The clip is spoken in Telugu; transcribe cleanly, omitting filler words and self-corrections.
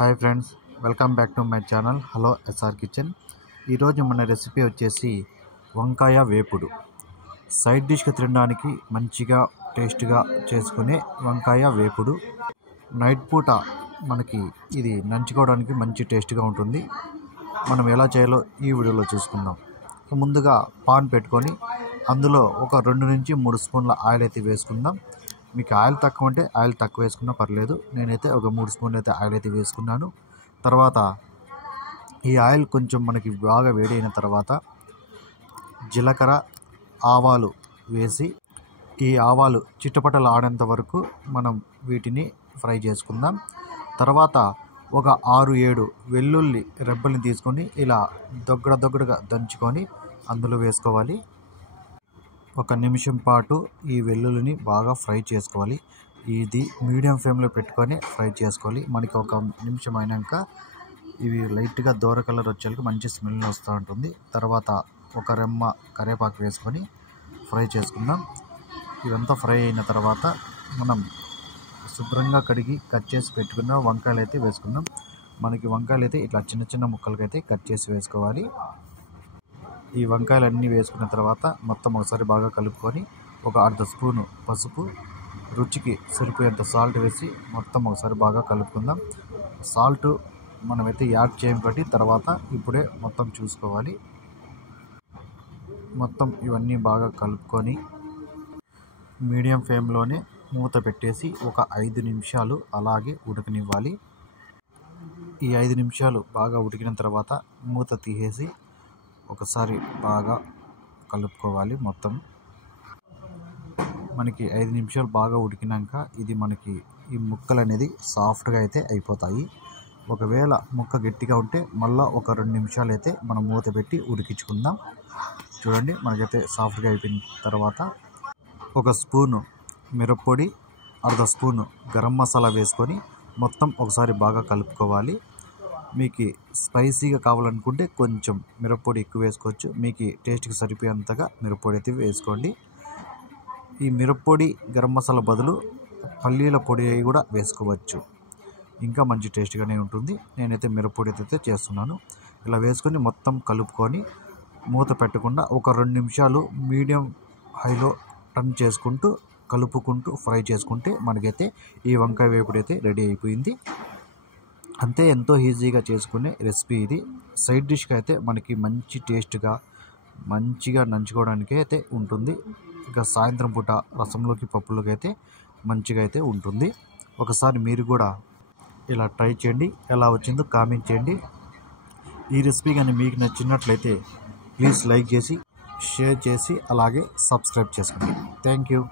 Hi friends, welcome back to my channel hello SR kitchen. ఈరోజు మన రెసిపీ వచ్చేసి వంకాయ వేపుడు. సైడ్ డిష్కి తినడానికి మంచిగా టేస్ట్గా చేసుకునే వంకాయ వేపుడు. నైట్ పూట మనకి ఇది నంచుకోవడానికి మంచి టేస్ట్గా ఉంటుంది. మనం ఎలా చేయాలో ఈ వీడియోలో చూసుకుందాం. ముందుగా పాన్ పెట్టుకొని అందులో ఒక 2 నుంచి 3 స్పూన్ల ఆయిల్ అయితే వేసుకుందాం. మీకు ఆయిల్ తక్కువ అంటే ఆయిల్ తక్కువ వేసుకున్నా పర్లేదు. నేనైతే ఒక 3 స్పూన్లు అయితే ఆయిల్ అయితే వేసుకున్నాను. తర్వాత ఈ ఆయిల్ కొంచెం మనకి బాగా వేడి అయిన తర్వాత జీలకర్ర, ఆవాలు వేసి ఈ ఆవాలు చిట్టపటలు ఆడేంత వరకు మనం వీటిని ఫ్రై చేసుకుందాం. తర్వాత ఒక 6-7 వెల్లుల్లి రెబ్బల్ని తీసుకొని ఇలా దొగ్గడగా దంచుకొని అందులో వేసుకోవాలి. 1 నిమిషం పాటు ఈ వెల్లుల్లిని బాగా ఫ్రై చేసుకోవాలి. ఇది మీడియం ఫ్లేమ్లో పెట్టుకొని ఫ్రై చేసుకోవాలి. మనకి 1 నిమిషం అయినాక ఇవి లైట్గా దూర కలర్ వచ్చేందుకు మంచి స్మెల్ వస్తూ ఉంటుంది. తర్వాత ఒక రెమ్మ కరివేపాకు వేసుకొని ఫ్రై చేసుకుందాం. ఇదంతా ఫ్రై అయిన తర్వాత మనం శుభ్రంగా కడిగి కట్ చేసి పెట్టుకున్న వంకాయలు అయితే వేసుకుందాం. మనకి వంకాయలు అయితే ఇట్లా చిన్న చిన్న ముక్కలకి అయితే కట్ చేసి వేసుకోవాలి. ఈ వంకాయలన్నీ వేసుకున్న తర్వాత మొత్తం ఒకసారి బాగా కలుపుకొని ఒక 1/2 స్పూను పసుపు, రుచికి సరిపోయేంత సాల్ట్ వేసి మొత్తం ఒకసారి బాగా కలుపుకుందాం. సాల్ట్ మనమైతే యాడ్ చేయం కాబట్టి తర్వాత ఇప్పుడే మొత్తం చూసుకోవాలి. మొత్తం ఇవన్నీ బాగా కలుపుకొని మీడియం ఫ్లేమ్లోనే మూత పెట్టేసి ఒక 5 నిమిషాలు అలాగే ఉడకనివ్వాలి. ఈ 5 నిమిషాలు బాగా ఉడికిన తర్వాత మూత తీసేసి ఒకసారి బాగా కలుపుకోవాలి. మొత్తం మనకి 5 నిమిషాలు బాగా ఉడికినాక ఇది మనకి ఈ ముక్కలు అనేది సాఫ్ట్గా అయితే అయిపోతాయి. ఒకవేళ ముక్క గట్టిగా ఉంటే మళ్ళీ ఒక 2 నిమిషాలు అయితే మనం మూత పెట్టి ఉడికించుకుందాం. చూడండి, మనకైతే సాఫ్ట్గా అయిపోయిన తర్వాత 1 స్పూను మిరప్పొడి, 1/2 స్పూను గరం మసాలా వేసుకొని మొత్తం ఒకసారి బాగా కలుపుకోవాలి. మీకు స్పైసీగా కావాలనుకుంటే కొంచెం మిరప్పొడి ఎక్కువ వేసుకోవచ్చు. మీకు టేస్ట్కి సరిపోయేంతగా మిరప్పొడి అయితే వేసుకోండి. ఈ మిరప్పొడి గరం మసాలా బదులు పల్లీల పొడి కూడా వేసుకోవచ్చు, ఇంకా మంచి టేస్ట్గానే ఉంటుంది. నేనైతే మిరప్పొడి అయితే చేస్తున్నాను. ఇలా వేసుకొని మొత్తం కలుపుకొని మూత పెట్టకుండా ఒక 2 నిమిషాలు మీడియం హైలో టర్న్ చేసుకుంటూ కలుపుకుంటూ ఫ్రై చేసుకుంటే మనకైతే ఈ వంకాయ వేపుడు అయితే రెడీ అయిపోయింది. అంతే, ఎంతో ఈజీగా చేసుకునే రెసిపీ ఇది. సైడ్ డిష్కి అయితే మనకి మంచి టేస్ట్గా మంచిగా నంచుకోవడానికి అయితే ఉంటుంది. ఇక సాయంత్రం పూట రసంలోకి పప్పులోకి అయితే మంచిగా అయితే ఉంటుంది. ఒకసారి మీరు కూడా ఇలా ట్రై చేయండి. ఎలా వచ్చిందో కామెంట్ చేయండి. ఈ రెసిపీ కానీ మీకు నచ్చినట్లయితే ప్లీజ్ లైక్ చేసి షేర్ చేసి అలాగే సబ్స్క్రైబ్ చేసుకోండి. Thank you.